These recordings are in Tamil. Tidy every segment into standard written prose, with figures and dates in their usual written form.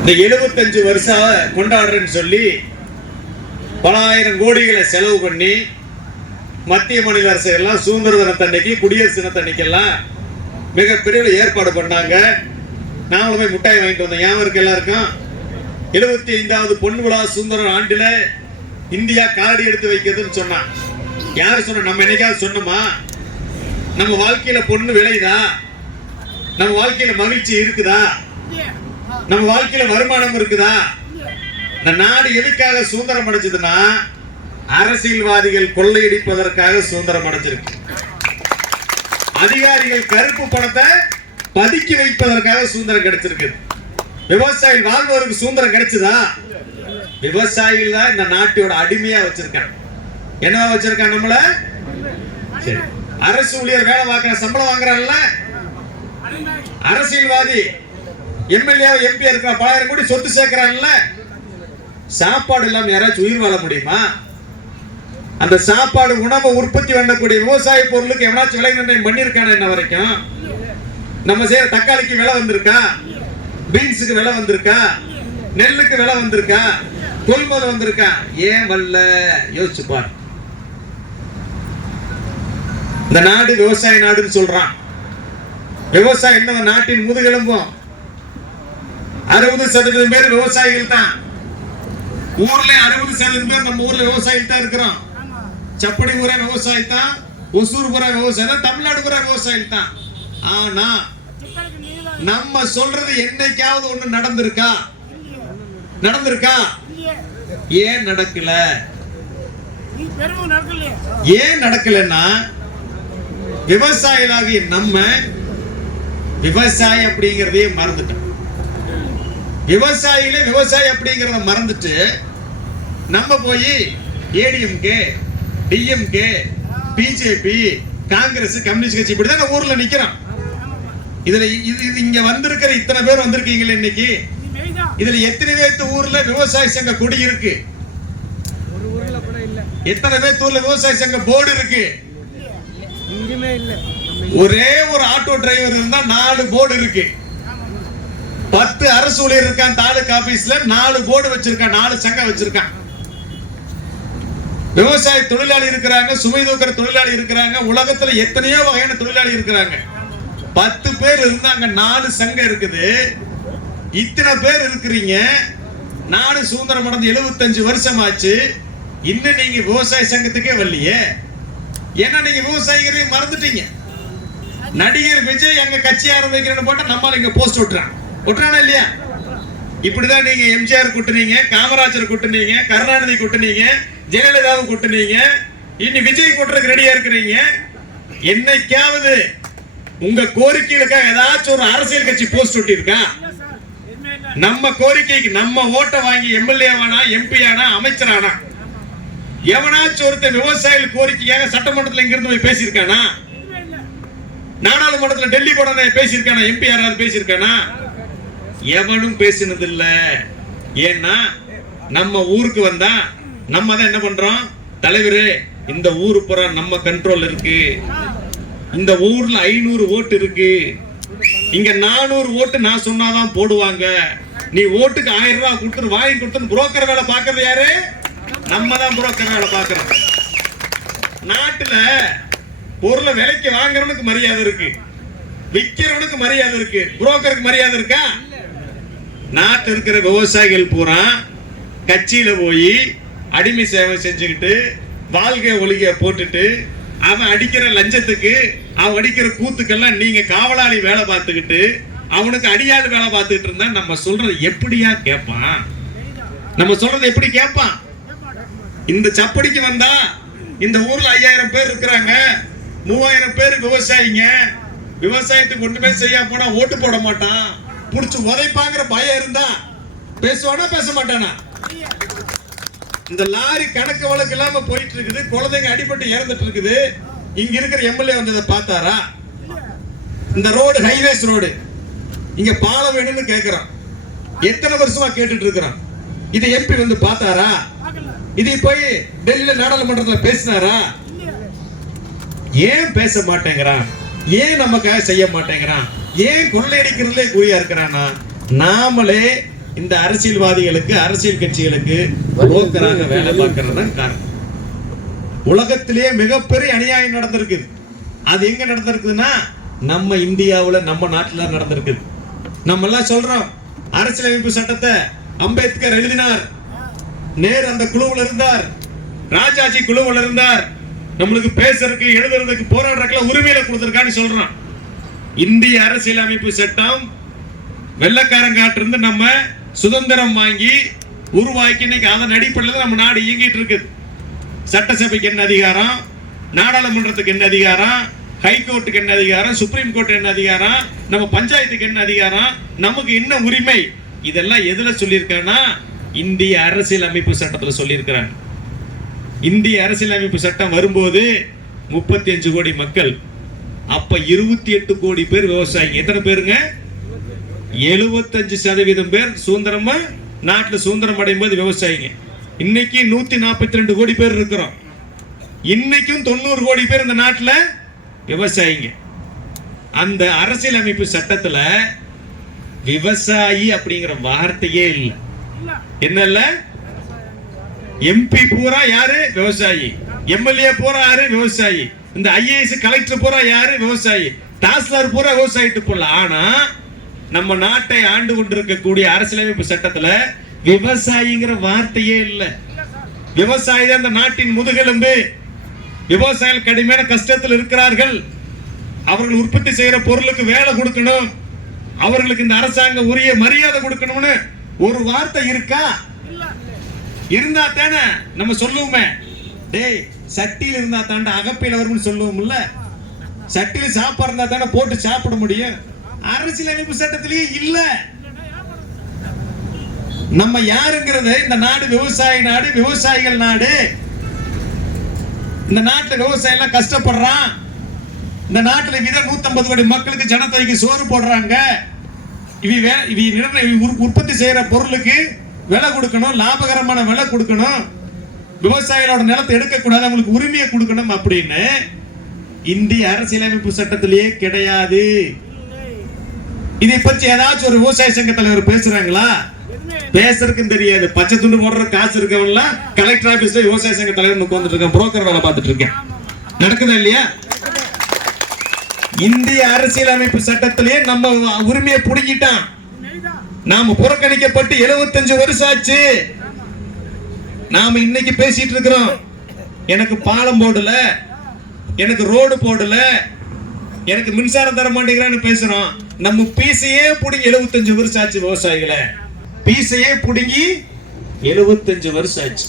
இந்த 75 வருஷம் கொண்டாடுறேன்னு சொல்லி பல ஆயிரம் கோடிகளை செலவு பண்ணி மத்திய மாநில அரசு எல்லாம் சுதந்திர தினத்தன்னைக்கு குடியரசு தினத்தன்னைக்கெல்லாம் மிகப்பெரிய ஏற்பாடு பண்ணாங்க. நாங்களும் போய் மிட்டாய் வாங்கிட்டு வந்தோம். ஞாபகம் இருக்கு எல்லாருக்கும். 75வது பொன் விழா சுதந்திர ஆண்டுல இந்தியா காலடி எடுத்து வைக்கிறதுன்னு சொன்னான். யாரு சொன்ன? நம்ம என்னைக்காவது சொன்னோமா? நம்ம வாழ்க்கையில பொண்ணு விளையுதா? நம்ம வாழ்க்கையில மகிழ்ச்சி இருக்குதா? நம்ம வாழ்க்கையில வருமானம் இருக்குதா? இந்த நாடு எதுக்காக சுதந்திரம் அடைஞ்சதுன்னா அரசியல்வாதிகள் கொள்ளையடிப்பதற்காக சுதந்திரம் அடைஞ்சிருக்கு. அதிகாரிகள் கருப்பு பணத்தை பதுக்கி வைப்பதற்காக சுதந்திரம் கிடைச்சிருக்கு. விவசாயிகள் வாழ்வதற்கு சுதந்திரம் கிடைச்சதா? விவசாயிகள் தான் இந்த நாட்டோட அடிமையா வச்சிருக்காங்க. என்னவா வச்சிருக்காங்க நம்மள? சரி, அரசு ஊழியர் வேலை பார்க்கிற சம்பளம் வாங்குறாங்கல்ல, அரசியல்வாதி எம்எல்ஏ எம்பி இருக்கிற 1000 கோடி சொத்து சேர்க்கிறாங்கல்ல, சாப்பாடு இல்லாம யாராச்சும் உயிர் வாழ முடியுமா? அந்த சாப்பாடு உணவை உற்பத்தி பண்ணக்கூடிய விவசாய பொருளுக்கு எவனாச்சும் விலை நிர்ணயம் பண்ணிருக்கான? என்ன வரைக்கும் நம்ம செய்யற தக்காளிக்கு விலை வந்திருக்கா? பீன்ஸுக்கு விலை வந்திருக்கா? நெல்லுக்கு விலை வந்திருக்கா? கொள்முதல் வந்திருக்கா? ஏன் வரல? யோசிச்சு பாரு. இந்த நாடு விவசாய நாடுன்னு சொல்றான். விவசாயம் என்ன நாட்டின் முதுகெலும்பும். 60% பேர் விவசாயிகள் தான். ஊர்ல 60% பேர் நம்ம ஊர்ல விவசாயிகள் தான் இருக்கிறோம். சப்படி பூரா விவசாயி தான், ஒசூர் பூரா விவசாயி தான், தமிழ்நாடு பூரா விவசாயி தான். ஆனா நம்ம சொல்றது என்னைக்காவது ஒண்ணு நடந்திருக்கா? நடந்திருக்கா? ஏன் நடக்கல? ஏன் நடக்கலன்னா விவசாயிகளாகிய நம்ம விவசாயி அப்படிங்கறதே மறந்துட்டோம். விவசாயிகளே விவசாயி அப்படிங்கறத மறந்துட்டு நம்ம போய் ADMK, DMK, BJP, Congress, communist கட்சி இப்படிதான் ஊர்ல நிக்கிறோம். இதுல இங்க வந்திருக்கிற இத்தனை பேர் வந்திருக்கீங்களே இன்னைக்கு, இதுல எத்தனை பேர்த்து ஊர்ல விவசாய சங்க கொடி இருக்கு? எத்தனை பேர்த்து ஊர்ல விவசாய சங்க போர்டு இருக்கு? ஒரே ஒரு ஆட்டோ டிரைவர் இருந்தா 4 போர்டு இருக்கு. 10 அரசு ஊழியர் இருக்கான். தாலுகா ஆபீஸ்ல 4 போர்டு வச்சிருக்கான், 4 சங்கம் வச்சிருக்கான். விவசாய தொழிலாளி இருக்கிறாங்க, சுமை தூக்குற தொழிலாளி இருக்கிறாங்க, உலகத்துல எத்தனையோ வகையான தொழிலாளி இருக்கிறாங்க. 10 பேர் இருந்தாங்க, 4 சங்கம் இருக்குது. இத்தனை பேர் இருக்கிறீங்க. நாடு சுதந்திரம் அடைஞ்சு 75 வருஷம் ஆச்சு. இன்னும் நீங்க விவசாய சங்கத்துக்கே வரலையே. ஏன்னா நீங்க விவசாயிகளையும் மறந்துட்டீங்க. நடிகர் விஜய் எங்க கட்சி ஆரம்பிக்கிறேன்னு போட்டா நம்மால இங்க போஸ்ட் ஒட்டுறானா இல்லையா? இப்படிதான் நீங்க எம்ஜிஆர் கூட்டுனீங்க, காமராஜர் கூட்டுனீங்க, கருணாநிதி கூட்டுனீங்க, ஜெயலலிதாவை கூட்டுனீங்க. இனி விஜய் கூட்டுறதுக்கு ரெடியா இருக்கிறீங்க. என்னைக்காவது உங்க கோரிக்கைகளுக்காக ஏதாச்சும் ஒரு அரசியல் கட்சி போஸ்ட் ஒட்டி இருக்கா? நம்ம கோரிக்கைக்கு நம்ம ஓட்ட வாங்கி எம்எல்ஏ ஆனா, எம்பி ஆனா, அமைச்சரானா எவனாச்சும் ஒருத்தர் விவசாயிகள் கோரிக்கையாக சட்டமன்றத்தில் இங்கிருந்து போய் பேசியிருக்கானா? நாடாளுமன்றத்தில் டெல்லி போட பேசியிருக்கானா? எம்பி யாராவது பேசியிருக்கானா? எவனும் பேசினது இல்ல. ஏன்னா நம்ம ஊருக்கு வந்தா நம்ம தான் என்ன பண்றோம்? தலைவரே, இந்த ஊரு பூரா நம்ம கண்ட்ரோல் இருக்கு. இந்த ஊர்ல 500 ஓட்டு இருக்கு. இங்க 400 ஓட்டு நான் சொன்னாதான் போடுவாங்க. நீ ஓட்டுக்கு 1000 ரூபாய் கொடுத்து வாங்கி கொடுத்து புரோக்கர் வேலை பாக்குறது யாரு? நம்ம தான் புரோக்கர் வேலை பாக்குறோம். நாட்டுல பொருளை விலைக்கு வாங்குறவனுக்கு மரியாதை இருக்கு, விக்கிறவனுக்கு மரியாதை இருக்கு, புரோக்கருக்கு மரியாதை இருக்கா? நாட்டில் இருக்கிற விவசாயிகள் பூரா கட்சியில போய் அடிமை சேவை செஞ்சுக்கிட்டு வாழ்க்கை ஒளிக போட்டுட்டு அவன் அடிக்கிற லஞ்சத்துக்கு, அவன் அடிக்கிற கூத்துக்கெல்லாம் நீங்க காவலாளி வேலை பார்த்துக்கிட்டு அவனுக்கு அடியாளு வேலை பார்த்துக்கிட்டு இருந்தா நம்ம சொல்றது எப்படியா கேட்பான்? நம்ம சொல்றது எப்படி கேட்பான்? இந்த சப்படிக்கு வந்தா இந்த ஊர்ல 5000 பேர் இருக்கிறாங்க, 3000 பேர் விவசாயிங்க. விவசாயத்துக்கு ஒண்ணுமே செய்ய போனா ஓட்டு போட மாட்டான், புடிச்சு உதைப்பாங்கிற பயம் இருந்தா பேசுவானா பேச மாட்டானா? இந்த லாரி கணக்கு வழக்கு இல்லாம போயிட்டு இருக்குது, குழந்தைங்க அடிபட்டு இறந்துட்டு இருக்குது. இங்க இருக்கிற எம்எல்ஏ வந்ததை பார்த்தாரா? இந்த ரோடு ஹைவேஸ் ரோடு இங்க பாலம் வேணும்னு கேட்கிறோம். எத்தனை வருஷமா கேட்டுட்டு இருக்கிறோம். இதை எம்பி வந்து பார்த்தாரா? இதை போய் டெல்லியில நாடாளுமன்றத்தில் பேசினாரா? ஏன் பேச மாட்டேங்கிறான்? ஏன் நமக்காக செய்ய மாட்டேங்கிறான்? ஏன் கொள்ளையடிக்கிறதுலே குறியா இருக்கிறானா? நாமளே இந்த அரசியல்வாதிகளுக்கு, அரசியல் கட்சிகளுக்கு புரோக்கராக வேலை பார்க்கறது தான் காரணம். உலகத்திலேயே மிகப்பெரிய அநியாயம் நடந்திருக்குது. அது எங்க நடந்திருக்குதுன்னா நம்ம இந்தியாவுல, நம்ம நாட்டுல நடந்திருக்குது. நம்ம எல்லாம் சொல்றோம் அரசியலமைப்பு சட்டத்தை அம்பேத்கர் எழுதினார், நேரு அந்த குழுவில் இருந்தார், ராஜாஜி குழுவில் இருந்தார், நம்மளுக்கு பேசுறதுக்கு, எழுதுறதுக்கு, போராடுறதுக்கு உரிமையில கொடுத்திருக்கான்னு சொல்றோம். இந்திய அரசியலமைப்பு சட்டம் வெள்ளக்காரங்காட்டு இருந்து நம்ம சுதந்திரம் வாங்கி உருவாக்கி இன்னைக்கு அதன் அடிப்படையில் நம்ம நாடு இயங்கிட்டு இருக்குது. சட்டசபைக்கு என்ன அதிகாரம், நாடாளுமன்றத்துக்கு என்ன அதிகாரம், ஹைகோர்ட்டுக்கு என்ன அதிகாரம், சுப்ரீம் கோர்ட் என்ன அதிகாரம், நம்ம பஞ்சாயத்துக்கு என்ன அதிகாரம், நமக்கு என்ன உரிமை, இதெல்லாம் எதுல சொல்லியிருக்காங்கன்னா இந்திய அரசியலமைப்பு சட்டத்தில் சொல்லியிருக்கிறாங்க. இந்திய அரசியலமைப்பு சட்டம் வரும்போது 35 கோடி மக்கள், அப்ப 28 கோடி பேர் விவசாயிங்க. எத்தனை பேருங்க? 75% பேர் சுதந்திரமா நாட்டில் சுதந்திரம் அடையும் போது விவசாயிங்க. இன்னைக்கு 142 கோடி பேர் இருக்கிறோம். இன்னைக்கும் 90 கோடி பேர் இந்த நாட்டில் விவசாயிங்க. அந்த அரசியலமைப்பு சட்டத்துல விவசாயி அப்படிங்கிற வார்த்தையே இல்லை. என்னல்ல, எம்பி பூரா யாரு? விவசாயி. எம்எல்ஏ பூரா யாரு? விவசாயி. இந்த ஐஏஎஸ் கலெக்டர் பூரா யாரு? விவசாயி. தாசில்தார் பூரா விவசாயிட்டு போல. ஆனா நம்ம நாட்டை ஆண்டு கொண்டிருக்கக்கூடிய அரசியலமைப்பு சட்டத்துல விவசாயிங்கிற வார்த்தையே இல்லை. விவசாயி தான் இந்த நாட்டின் முதுகெலும்பு. விவசாயிகள் கடுமையான கஷ்டத்தில் இருக்கிறார்கள். அவர்கள் உற்பத்தி செய்யற பொருளுக்கு வேலை கொடுக்கணும், அவர்களுக்கு இந்த அரசாங்கம் உரிய மரியாதை கொடுக்கணும்னு ஒரு வார்த்தை இருக்கா? இருந்தா தானே நம்ம சொல்லுவோமே, டேய் சட்டியில் இருந்தா தாண்டா அகப்பையில் வரும்னு சொல்லுவோம்ல. சட்டியில் சாப்பாடு இருந்தா தானே போட்டு சாப்பிட முடியும். அரசியலமைப்பு சட்டத்திலேயே இல்ல. நம்ம யாருங்கிறது, இந்த நாடு விவசாய நாடு, விவசாயிகள் நாடு. இந்த நாட்டுல விவசாயம் எல்லாம் கஷ்டப்படுறான். இந்த நாட்டுல 150 கோடி மக்களுக்கு ஜனத்தொகைக்கு சோறு போடுறாங்க. உற்பத்தி செய்யற பொருளுக்கு விலை கொடுக்கணும், லாபகரமான விலை கொடுக்கணும், விவசாயிகளோட நிலத்தை எடுக்கக்கூடாது, அவங்களுக்கு உரிமையை கொடுக்கணும் அப்படின்னு இந்திய அரசியலமைப்பு சட்டத்திலேயே கிடையாது. இதை பற்றி ஏதாச்சும் ஒரு விவசாய சங்க தலைவர் பேசுறாங்களா? பேசுறதுக்கும் தெரியாது. பச்சை துண்டு போடுற காசு இருக்கவன்லாம் கலெக்டர் ஆபீஸ்ல விவசாய சங்க தலைவர் உட்கார்ந்துட்டு இருக்கேன், புரோக்கர் வேலை பார்த்துட்டு இருக்கேன். நடக்குதா இல்லையா? இந்திய அரசியலமைப்பு சட்டத்திலேயே நம்ம உரிமையை புடுங்கிட்டான். நாம புறக்கணிக்கப்பட்டு 75 வருஷம் ஆச்சு. நாம இன்னைக்கு பேசிட்டு இருக்கிறோம், எனக்கு பாலம் போடல, எனக்கு ரோடு போடல, எனக்கு மின்சாரம் தர மாட்டேங்கிறான்னு பேசுறோம். நம்ம பீசையே புடுங்கி 75 வருஷம் ஆச்சு. விவசாயிகளை பீசையே புடுங்கி 75 வருஷம் ஆச்சு.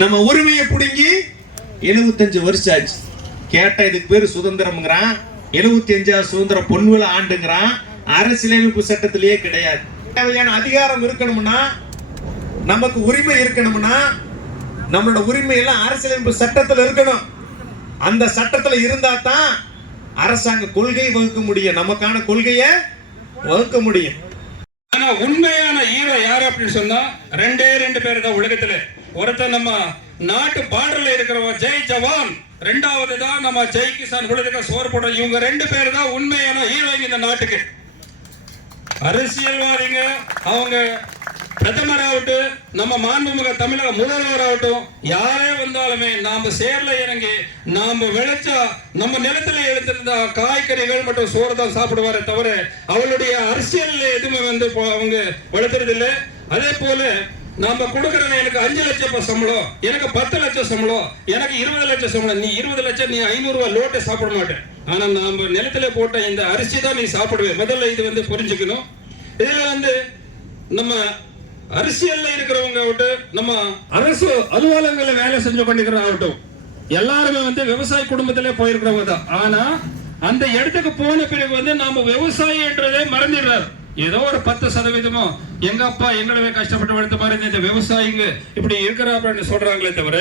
நம்ம உரிமையை புடுங்கி 75 வருஷம் ஆச்சு. கேட்ட இதுக்கு பேரு சுதந்திரம்ங்கிறான். 75 சுதந்திர பொன்விழா ஆண்டுங்கிறான். அரசியலமைப்பு சட்டத்திலேயே கிடையாது. தேவையான அதிகாரம் இருக்கணும்னா, நமக்கு உரிமை இருக்கணும்னா, நம்மளோட உரிமை எல்லாம் அரசியலமைப்பு சட்டத்தில் இருக்கணும். அந்த சட்டத்தில் இருந்தா தான் அரசாங்க கொள்கை வகுக்க முடியும், நமக்கான கொள்கையை வகுக்க முடியும். ஆனா உண்மையான ஹீரோ யாரு அப்படின்னு சொன்னா 2 பேர் தான் உலகத்துல. ஒருத்தர் நம்ம நாட்டு பார்டர்ல இருக்கிறவங்க ஜெய் ஜவான், ரெண்டாவது தான் நம்ம ஜெய் கிசான் உலக சோறு போடுற. இவங்க 2 பேர் தான் உண்மையான ஹீரோயிங் இந்த நாட்டுக்கு. அரசியல்வாதிங்க, அவங்க பிரதமர் ஆகட்டும், நம்ம மாண்புமிகு தமிழக முதல்வர் ஆகட்டும், யாரே வந்தாலுமே நாம சேர்ல இறங்கி நாம விளைச்சா நம்ம நிலத்துல எடுத்திருந்த காய்கறிகள் மற்றும் சோறு தான் சாப்பிடுவாரே தவிர அவளுடைய அரசியல் எதுவுமே அவங்க வளர்த்துறது இல்லை. அதே போல நாம கொடுக்கறது, எனக்கு 5 லட்சம் சம்பளம், எனக்கு 10 லட்சம் சம்பளம், எனக்கு 20 லட்சம் சம்பளம், நீ 20 லட்சம் நீ 500 ரூபாய் லோட்டை சாப்பிட மாட்டேன். ஆனா நாம நிலத்துல போட்ட இந்த அரிசி தான் நீ சாப்பிடுவேன். முதல்ல இது புரிஞ்சுக்கணும். இதுல நம்ம அரசியல்ல இருக்கிறவங்க ஆகட்டும், நம்ம அரசு அலுவலகங்களை வேலை செஞ்சு பண்ணிக்கிறதாகட்டும், எல்லாருமே விவசாய குடும்பத்திலே போயிருக்கிறவங்க தான். ஆனா அந்த இடத்துக்கு போன பிறகு நாம விவசாயி என்றதே மறந்துடுறாரு. ஏதோ ஒரு 10% எங்க அப்பா எங்களவே கஷ்டப்பட்டு வளர்த்த மாதிரி இந்த விவசாயிங்க இப்படி இருக்கிற அப்படின்னு சொல்றாங்களே தவிர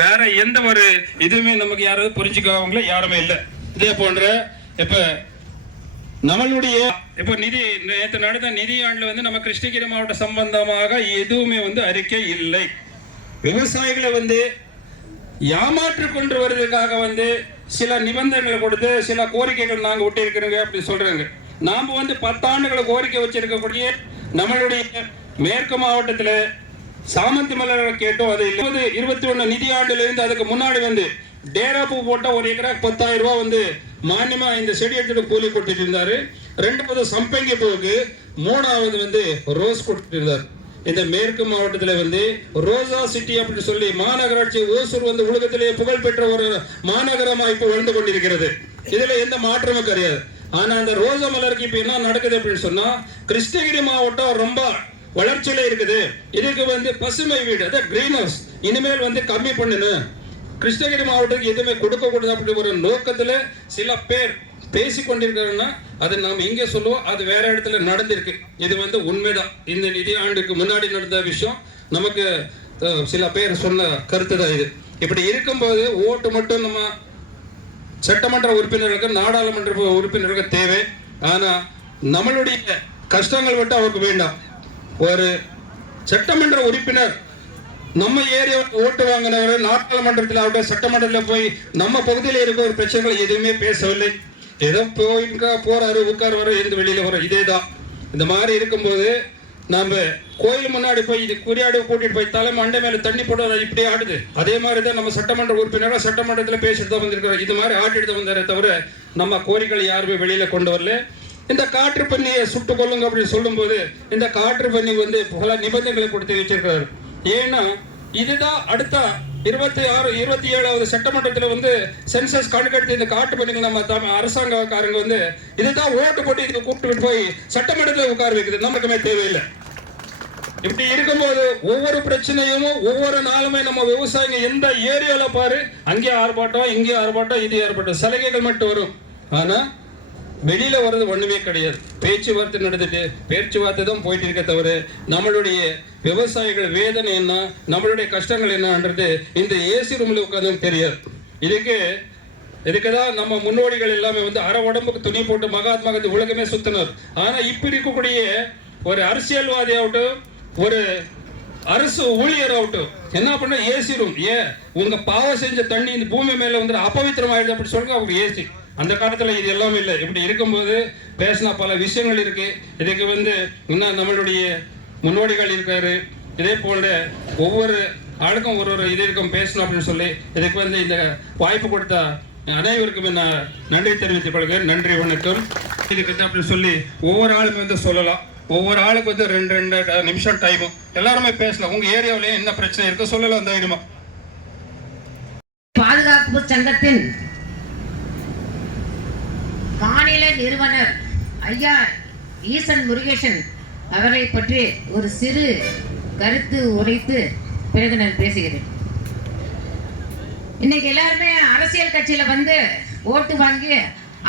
வேற எந்த ஒரு இதுவுமே நமக்கு யாராவது புரிஞ்சுக்காவங்களே யாருமே இல்லை. இதே போன்ற இப்ப நம்மளுடைய இப்ப நேற்று நடந்த நிதி ஆண்டுல நம்ம கிருஷ்ணகிரி மாவட்ட சம்பந்தமாக எதுவுமே அறிக்கை இல்லை. விவசாயிகளை ஏமாற்று கொண்டு வருவதற்காக சில நிபந்தனைகளை கொடுத்து சில கோரிக்கைகள் நாங்க விட்டு இருக்கிறோங்க அப்படி சொல்றாங்க. நாம வந்து 10 ஆண்டுகளை கோரிக்கை வச்சிருக்கக்கூடிய நம்மளுடைய மேற்கு மாவட்டத்தில் சாமந்தி மலரை கேட்டோம். அது 2021 நிதி ஆண்டுல இருந்து அதுக்கு முன்னாடி வந்து டேரா பூ போட்ட ஒரு ஏக்கராக்கு 10,000 ரூபாய் வந்து மானியமா இந்த செடி எடுத்துட்டு கூலி கொடுத்துட்டு இருந்தாரு. 2வது சம்பங்கி பூவுக்கு, 3வது வந்து ரோஸ் கொடுத்துட்டு இருந்தார். இந்த மேற்கு மாவட்டத்தில் வந்து ரோசா சிட்டி அப்படின்னு சொல்லி மாநகராட்சி ஓசூர் வந்து உலகத்திலேயே புகழ்பெற்ற ஒரு மாநகரமா இப்போ வாழ்ந்து கொண்டிருக்கிறது. இதுல எந்த மாற்றமும் கிடையாது. ஆனா அந்த ரோசா மலருக்கு இப்ப என்ன நடக்குது அப்படின்னு சொன்னா, கிருஷ்ணகிரி மாவட்டம் ரொம்ப வளர்ச்சியில இருக்குது. இதுக்கு வந்து பசுமை வீடு, அதாவது கிரீன் ஹவுஸ் இனிமேல் வந்து கம்மி பண்ணணும், கிருஷ்ணகிரி மாவட்டத்துக்கு எதுவுமே கொடுக்க கூடாது அப்படி ஒரு நோக்கத்துல சில பேர் பேசி கொண்டிருக்காங்கன்னா அது நாம் இங்கே சொல்லுவோம், அது வேற இடத்துல நடந்திருக்கு. இது வந்து உண்மைதான். இந்த நிதி ஆண்டுக்கு முன்னாடி நடந்த விஷயம் நமக்கு சில பேர் சொன்ன கருத்து தான் இது. இப்படி இருக்கும்போது ஓட்டு மட்டும் நம்ம சட்டமன்ற உறுப்பினர்களுக்கு நாடாளுமன்ற உறுப்பினர்களுக்கு தேவை. ஆனா நம்மளுடைய கஷ்டங்கள் மட்டும் அவருக்கு வேண்டாம். ஒரு சட்டமன்ற உறுப்பினர் நம்ம ஏரியா ஓட்டு வாங்கினவர் நாடாளுமன்றத்தில் அவருடைய சட்டமன்றத்தில் போய் நம்ம பகுதியில் இருக்க ஒரு பிரச்சனைகள் எதுவுமே பேசவில்லை. ஏதோ போயிருக்கா போறாரு உட்கார் இருந்து வெளியில வர இதே தான். இந்த மாதிரி இருக்கும்போது நம்ம கோயில் முன்னாடி போய் இது குறியாடு கூட்டிட்டு போய் தலை மண்டை மேல தண்ணி போட இப்படியே ஆடுது. அதே மாதிரி தான் நம்ம சட்டமன்ற உறுப்பினர்கள் சட்டமன்றத்தில் பேசிட்டு தான் வந்திருக்கிறோம். இது மாதிரி ஆட்டிட்டு வந்தாரே தவிர நம்ம கோரிக்கைகள் யாருமே வெளியில கொண்டு வரல. இந்த காற்று பண்ணியை சுட்டு கொள்ளுங்க அப்படின்னு சொல்லும் போது இந்த காற்று பண்ணி வந்து பல நிபந்தனைகளை கொடுத்து வச்சிருக்கிறாரு. ஏன்னா இதுதான் அடுத்த 27வது சட்டமன்றத்தில் வந்து சென்சஸ் கணக்கெடுத்து இந்த காட்டு பண்ணிகள் நம்ம அரசாங்கக்காரங்க வந்து இதுதான் ஓட்டு போட்டு இதுக்கு கூப்பிட்டு போய் சட்டமன்றத்தில் உட்கார வைக்குது. நமக்குமே தேவையில்லை. இப்படி இருக்கும்போது ஒவ்வொரு பிரச்சனையும் ஒவ்வொரு நாளுமே நம்ம விவசாயிங்க எந்த ஏரியால பாரு அங்கே ஆர்ப்பாட்டம், இங்கே ஆர்ப்பாட்டம், இது ஆர்ப்பாட்டம், சலுகைகள் மட்டும் வரும். ஆனா வெளியில வர்றது ஒண்ணுமே கிடையாது. பேச்சுவார்த்தை நடந்துட்டு பேச்சுவார்த்தை தான் போயிட்டு இருக்க தவிர நம்மளுடைய விவசாயிகள் வேதனை என்ன, நம்மளுடைய கஷ்டங்கள் என்னன்றது இந்த ஏசி ரூம்ல உட்காந்து தெரியாது. இதுக்குதான் நம்ம முன்னோடிகள் எல்லாமே வந்து அரை உடம்புக்கு துணி போட்டு மகாத்மா காந்தி உலகமே சுத்தினார். ஆனா இப்ப இருக்கக்கூடிய ஒரு அரசியல்வாதி ஆகட்டும், ஒரு அரசு ஊழியர் ஆகட்டும் என்ன பண்ண ஏசி ரூம், ஏன் உங்க பாவம் செஞ்ச தண்ணி இந்த பூமி மேல வந்து அபவித்திரம் ஆயிடுது அப்படி சொல்லுங்க அவங்க ஏசி. அந்த காலத்துல இது எல்லாமே இல்லை. இப்படி இருக்கும்போது பேசினா பல விஷயங்கள் இருக்கு. இதுக்கு வந்து இன்னும் நம்மளுடைய முன்னோடிகள் இருக்காரு. இதே போல ஒவ்வொரு ஆளுக்கும் ஒரு இது இருக்கும் பேசணும் அப்படின்னு சொல்லி இதுக்கு வந்து இந்த வாய்ப்பு கொடுத்த அனைவருக்கும் நான் நன்றி தெரிவித்துக் கொள்கிறேன். நன்றி, வணக்கம். இதுக்கு அப்படின்னு சொல்லி ஒவ்வொரு ஆளுமே வந்து சொல்லலாம். ஒவ்வொரு ஆளுக்கு வந்து 2 நிமிஷம் டைம். எல்லாருமே பேசலாம். உங்க ஏரியாவிலேயே என்ன பிரச்சனை இருக்கு சொல்லலாம் தைரியமா. பாதுகாப்பு சங்கத்தின் மாநில நிறுவனர் ஐயா ஈசன் முருகேசன் அவரை பற்றி ஒரு சிறு கருத்து உரைத்து பிறகு நான் பேசுகிறேன். இன்னைக்கு எல்லாருமே அரசியல் கட்சியில வந்து ஓட்டு வாங்கி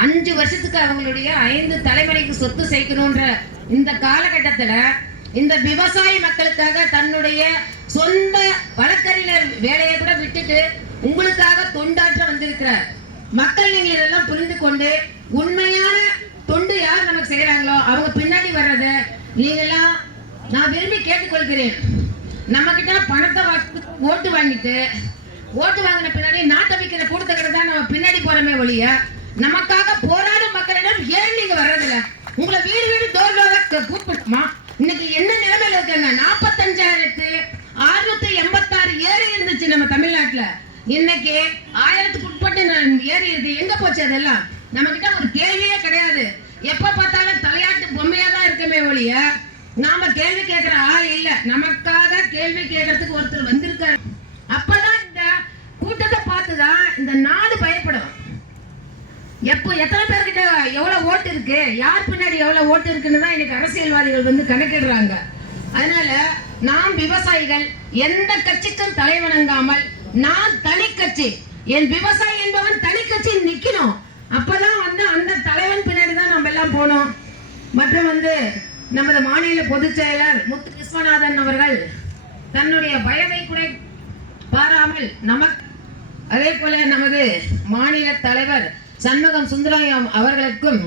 5 வருஷத்துக்கு அவங்களுடைய 5 தலைமுறைக்கு சொத்து சேர்க்கணும்ன்ற இந்த காலகட்டத்துல இந்த விவசாய மக்களுக்காக தன்னுடைய சொந்த வழக்கறிஞர் வேலையை கூட விட்டுட்டு உங்களுக்காக தொண்டாற்ற வந்திருக்கிறார். மக்கள் நீங்கள் இதெல்லாம் புரிந்து கொண்டு உண்மையான தொண்டு யார் நமக்கு செய்யறாங்களோ அவங்க பின்னாடி வர்றத நீங்கெல்லாம் நான் விரும்பி கேட்டுக்கொள்கிறேன். நம்ம கிட்ட பணத்தை ஓட்டு வாங்கிட்டு ஓட்டு வாங்கின பின்னாடி நாட்டை விற்கிற கூட்டத்துக்கிட்ட தான் நம்ம பின்னாடி போறமே ஒழிய நமக்காக போராடும் மக்களிடம் ஏன் நீங்க வர்றதில்ல? உங்களை வீடு வீடு டோர் கூப்பிட்டுமா? இன்னைக்கு என்ன நிலைமையில இருக்காங்க? 45,686 ஏரி இருந்துச்சு நம்ம தமிழ்நாட்டுல. இன்னைக்கு 1000க்கு உட்பட்டு ஏறி இருக்கு. எங்க போச்சு அதெல்லாம்? நம்ம கிட்ட ஒரு கேள்வியே கிடையாது. எப்ப பார்த்தாலும் தலையாட்டு பொம்மையா தான் இருக்குமே ஒழிய நாம கேள்வி கேட்கிற ஆள் இல்ல. நமக்காக கேள்வி கேட்கறதுக்கு ஒருத்தர் வந்திருக்காரு. அப்பதான் இந்த கூட்டத்தை பார்த்துதான் இந்த நாடு பயப்படும். எத்தனை பேர்கிட்ட எவ்வளவு ஓட்டு இருக்கு, யார் பின்னாடி எவ்வளவு ஓட்டு இருக்குன்னு தான் இன்னைக்கு அரசியல்வாதிகள் வந்து கணக்கிடுறாங்க. அதனால நாம் விவசாயிகள் எந்த கட்சிக்கும் தலைவணங்காமல் நான் தனி கட்சி, என் விவசாயி என்பவன் தனி கட்சி நிக்கணும். அப்பதான் வந்து அந்த தலைவன் பின்னாடி தான் நம்ம எல்லாம் போனோம். மற்றும் வந்து நமது மாநில பொதுச் செயலர் முத்து விஸ்வநாதன் அவர்கள் தன்னுடைய வயதை கூட பாராமல் நமக்கு, அதே போல நமது மாநில தலைவர் சண்முகம் சுந்தரம் அவர்களுக்கும்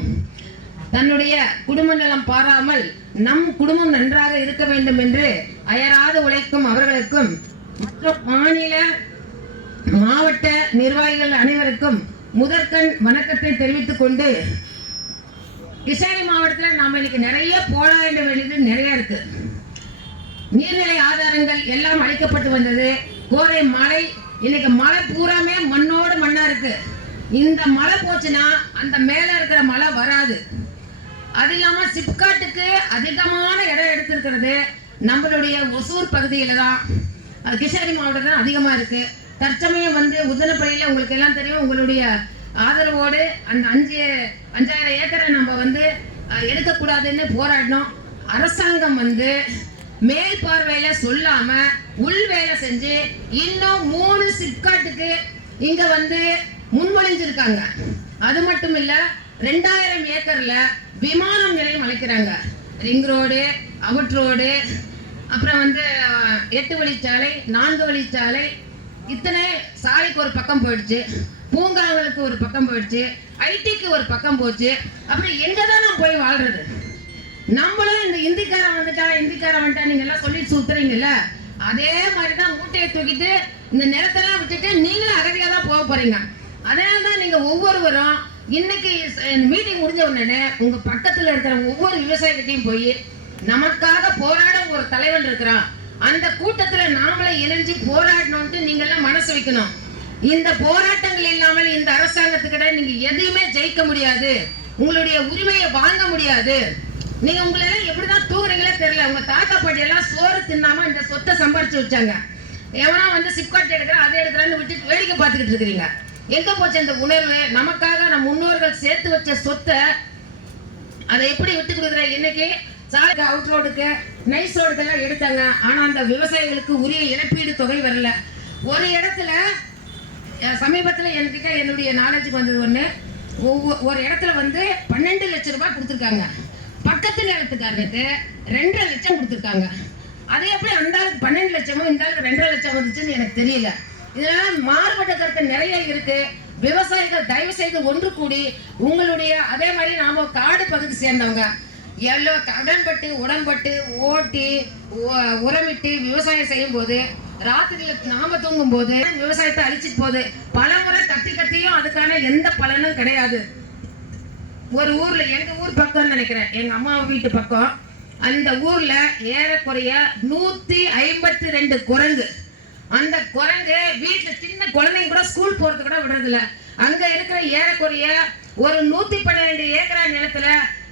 தன்னுடைய குடும்ப நலம் பாராமல் நம் குடும்பம் நன்றாக இருக்க வேண்டும் என்று அயராது உழைக்கும் அவர்களுக்கும் மற்றும் மாநில மாவட்ட நிர்வாகிகள் அனைவருக்கும் முதற்கண் வணக்கத்தை தெரிவித்துக் கொண்டு கிருஷ்ணகிரி மாவட்டத்தில் நாம இன்னைக்கு நிறைய போராட வேண்டியது நிறைய இருக்கு. நீர்நிலை ஆதாரங்கள் எல்லாம் அழிக்கப்பட்டு வந்தது. கோடை மழை, இன்னைக்கு மழை பூராமே மண்ணோடு மண்ணா இருக்கு. இந்த மழை போச்சுன்னா அந்த மேல இருக்கிற மழை வராது. அது இல்லாம சிப்காட்டுக்கு அதிகமான இடம் எடுத்திருக்கிறது நம்மளுடைய ஒசூர் பகுதியில தான். அது கிருஷ்ணகிரி மாவட்டத்தில் அதிகமா இருக்கு. தற்சமயம் வந்து உதனப்பள்ளியில உங்களுக்கு எல்லாம் தெரியும், உங்களுடைய ஆதரவோடு அந்த 5000 ஏக்கரை நம்ம வந்து எடுக்கக்கூடாதுன்னு போராடினோம். அரசாங்கம் வந்து மேல் பார்வையில சொல்லாம உள் வேலை செஞ்சு இன்னும் 3 சிப்காட்டுக்கு இங்க வந்து முன்மொழிஞ்சிருக்காங்க. அது மட்டும் இல்ல 2000 ஏக்கர்ல விமானம் நிலையம் அமைக்கிறாங்க. ரிங் ரோடு, அவுட் ரோடு, அப்புறம் வந்து 8 வழிச்சாலை, 4 வழிச்சாலை, இத்தனை சாலைக்கு ஒரு பக்கம் போயிடுச்சு, பூங்காங்களுக்கு ஒரு பக்கம் போயிடுச்சு, ஐடிக்கு ஒரு பக்கம் போச்சு. அப்படி எங்கதான் நம்ம போய் வாழ்றது? நம்மளும் இந்த இந்திக்காரன் வந்துட்டா நீங்க எல்லாம் சொல்லி சுத்துறீங்கல்ல, அதே மாதிரிதான் மூட்டையை தூக்கிட்டு இந்த நிலத்தெல்லாம் விட்டுட்டு நீங்களும் அகதியா தான் போக போறீங்க. அதனாலதான் நீங்க ஒவ்வொருவரும் இன்னைக்கு மீட்டிங் முடிஞ்ச உடனே உங்க பக்கத்துல இருக்கிற ஒவ்வொரு விவசாயிகிட்டையும் போய் நமக்காக போராட ஒரு தலைவன் இருக்கிறான், அந்த கூட்டத்துல நாமளே இணைஞ்சு போராடணும்ட்டு நீங்க எல்லாம் மனசு வைக்கணும். இந்த போராட்டங்கள் இல்லாமல் இந்த அரசாங்கத்துக்கிட்ட நீங்க எதையுமே ஜெயிக்க முடியாது, உங்களுடைய உரிமையை வாங்க முடியாது. நீங்க உங்களை எல்லாம் எப்படிதான் தூங்குறீங்களே தெரியல. உங்க தாத்தா பாட்டி எல்லாம் சோறு தின்னாம இந்த சொத்தை சம்பாரிச்சு வச்சாங்க. எவனா வந்து சிப்காட் எடுக்கிறேன் அதை எடுக்கிறான்னு விட்டு வேடிக்கை பார்த்துக்கிட்டு இருக்கிறீங்க. எங்க போச்சு அந்த உணர்வு? நமக்காக நம் முன்னோர்கள் சேர்த்து வச்ச சொத்தை அதை எப்படி விட்டு கொடுக்குற? இன்னைக்கு சாலைக்கு, அவுட் ரோடுக்கு, நைஸ் ரோடுக்கு எல்லாம் எடுத்தாங்க. ஆனா அந்த விவசாயிகளுக்கு உரிய இழப்பீடு தொகை வரல. ஒரு இடத்துல சமீபத்துல என்கிட்ட என்னுடைய நாலேஜுக்கு வந்தது ஒண்ணு, ஒரு இடத்துல வந்து 12 லட்சம் ரூபாய் கொடுத்துருக்காங்க. பக்கத்து நிலத்துக்காரருக்கு 2.5 லட்சம் கொடுத்துருக்காங்க. அது எப்படி அந்த ஆளுக்கு 12 லட்சமும் இந்த ஆளுக்கு 2.5 லட்சம் வந்துச்சுன்னு எனக்கு தெரியல. இதனால மாறுபட்ட கருத்து நிறைய இருக்கு. விவசாயிகள் தயவு செய்து ஒன்று கூடி உங்களுடைய, அதே மாதிரி நாம காடு பகுதி சேர்ந்தவங்க எவ்வளோ கடன்பட்டு உடம்பட்டு ஓட்டி உரமிட்டு விவசாயம் செய்யும் போது ராத்திரியில நாம தூங்கும் போது விவசாயத்தை அழிச்சிட்டு போகுது. பல முறை கத்தியும் அதுக்கான எந்த பலனும் கிடையாது. ஒரு ஊர்ல, எங்க ஊர் பக்கம் நினைக்கிறேன், எங்க அம்மா வீட்டு பக்கம், அந்த ஊர்ல ஏறக்குறைய 152 குரங்கு. அந்த குரங்கு வீட்டுல சின்ன குழந்தைங்க கூட ஸ்கூல் போறது கூட விடுறது இல்ல. அங்க இருக்கிற ஏறக்குறைய ஒரு 112 ஏக்கரா நிலத்துல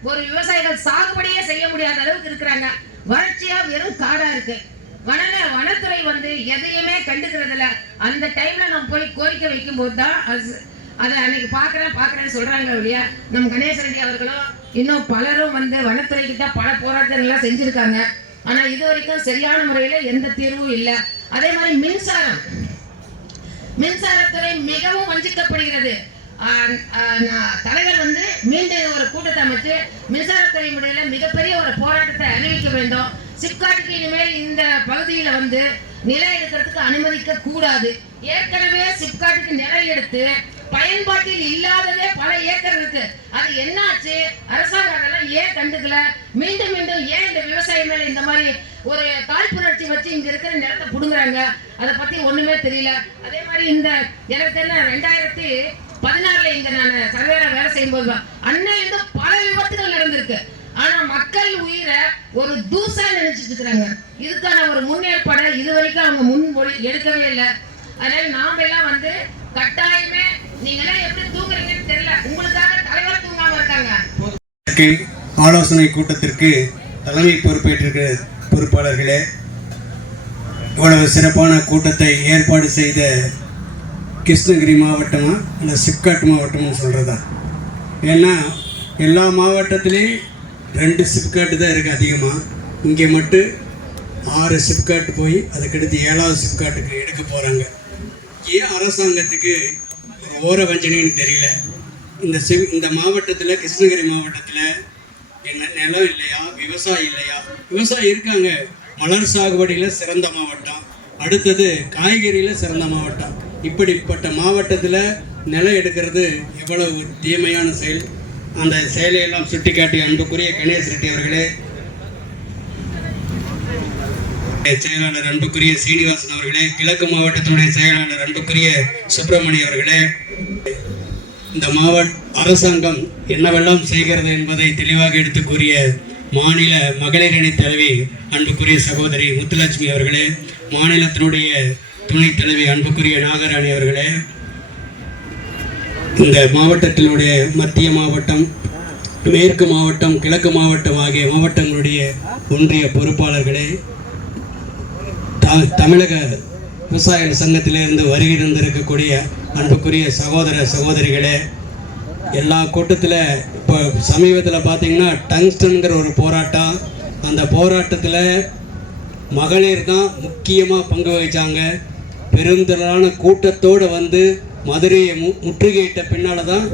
ஒரு விவசாயிகள் சாகுபடியே செய்ய முடியாத அளவுக்கு இருக்கிறாங்க. வறட்சியா வெறும் காடா இருக்கு. வனத்துறை வந்து எதையுமே கண்டுக்கிறது இல்ல. அந்த டைம்ல நம்ம போய் கோரிக்கை வைக்கும் போதுதான் அதை அன்னைக்கு பாக்குறேன்னு சொல்றாங்க இல்லையா. நம்ம கணேச ரெட்டி அவர்களும் இன்னும் பலரும் வந்து வனத்துறை கிட்ட பல போராட்டங்கள் எல்லாம் செஞ்சிருக்காங்க. ஆனா இது வரைக்கும் சரியான முறையில எந்த தீர்வும் இல்லை. அதே மாதிரி மின்சாரத்துறை மிகவும் வஞ்சிக்கப்படுகிறது. தலைவர் வந்து மீண்டும் ஒரு கூட்டத்தை அமைச்சு மின்சாரத்துறை முறையில மிகப்பெரிய ஒரு போராட்டத்தை அறிவிக்க வேண்டும். சிப்காட்டுக்கு இனிமேல் இந்த பகுதியில வந்து நிலம் எடுக்கிறதுக்கு அனுமதிக்க கூடாது. ஏற்கனவே சிப்காட்டுக்கு நிலம் எடுத்து பயன்பாட்டில் இல்லாததே பல ஏக்கர் இருக்கு. அது என்னாச்சு? அரசாங்கம் அதெல்லாம் ஏன் கண்டுக்கல? மீண்டும் ஏன் இந்த விவசாயம் மேல இந்த மாதிரி ஒரு காழ்ப்புணர்ச்சி வச்சு இங்க இருக்கிற நிலத்தை புடுங்குறாங்க? அதை பத்தி ஒண்ணுமே தெரியல. அதே மாதிரி இந்த எனக்கு தெரியல 2016 இங்க நான் சர்வேல வேலை செய்யும் போது அன்னையிலிருந்து பல விபத்துகள் நடந்திருக்கு. ஆனா மக்கள் உயிரை ஒரு தூசா நினைச்சிட்டு இருக்கிறாங்க. இதுக்கான ஒரு முன்னேற்பாடு இதுவரைக்கும் அவங்க முன்மொழி எடுக்கவே இல்லை. அதனால நாம எல்லாம் வந்து கட்டாயமே, நீங்க எல்லாம் எப்படி தூங்குறீங்கன்னு தெரியல, உங்களுக்காக தலைவர் தூங்காம இருக்காங்க. ஆலோசனை கூட்டத்திற்கு தலைமை பொறுப்பேற்றிருக்கிற பொறுப்பாளர்களே, இவ்வளவு சிறப்பான கூட்டத்தை ஏற்பாடு செய்த கிருஷ்ணகிரி மாவட்டமா இல்லை சிப்காட் மாவட்டம்னு சொல்கிறதா? ஏன்னா எல்லா மாவட்டத்திலையும் 2 சிப்காட்டு தான் இருக்குது அதிகமாக. இங்கே மட்டும் 6 சிப்காட்டு போய் அதுக்கடுத்து 7வது சிப்காட்டுக்கு எடுக்க போகிறாங்க. ஏன் அரசாங்கத்துக்கு ஒரு ஓர வஞ்சனைன்னு தெரியல. இந்த மாவட்டத்தில், கிருஷ்ணகிரி மாவட்டத்தில் என்ன நிலம் இல்லையா, விவசாயம் இல்லையா? விவசாயம் இருக்காங்க. மலர் சாகுபடியில் சிறந்த மாவட்டம், அடுத்தது காய்கறியில் சிறந்த மாவட்டம். இப்படிப்பட்ட மாவட்டத்தில் நிலம் எடுக்கிறது எவ்வளவு தீமையான செயல். அந்த செயலையெல்லாம் சுட்டிக்காட்டி அன்புக்குரிய கணேச ரெட்டி அவர்களே, செயலாளர் அன்புக்குரிய சீனிவாசன் அவர்களே, கிழக்கு மாவட்டத்தினுடைய செயலாளர் அன்புக்குரிய சுப்பிரமணிய அவர்களே, இந்த அரசாங்கம் என்னவெல்லாம் செய்கிறது என்பதை தெளிவாக எடுத்து கூறிய மாநில மகளிர் அணி தலைவி அன்புக்குரிய சகோதரி முத்துலட்சுமி அவர்களே, மாநிலத்தினுடைய துணைத் தலைவி அன்புக்குரிய நாகராணி அவர்களே, இந்த மாவட்டத்தினுடைய மத்திய மாவட்டம், மேற்கு மாவட்டம், கிழக்கு மாவட்டம் ஆகிய மாவட்டங்களுடைய ஒன்றிய பொறுப்பாளர்களே, தமிழக விவசாயிகள் சங்கத்திலிருந்து வருகை இருந்திருக்கக்கூடிய அன்புக்குரிய சகோதர சகோதரிகளே, எல்லா கூட்டத்தில் இப்போ சமீபத்தில் பார்த்தீங்கன்னா டங்ஸ்டன்கிற ஒரு போராட்டம், அந்த போராட்டத்தில் மகளிர் தான் முக்கியமாக பங்கு வகித்தாங்க. பெருந்திரளான கூட்டத்தோடு வந்து மதுரையை முற்றுகையிட்ட பின்னால் தான்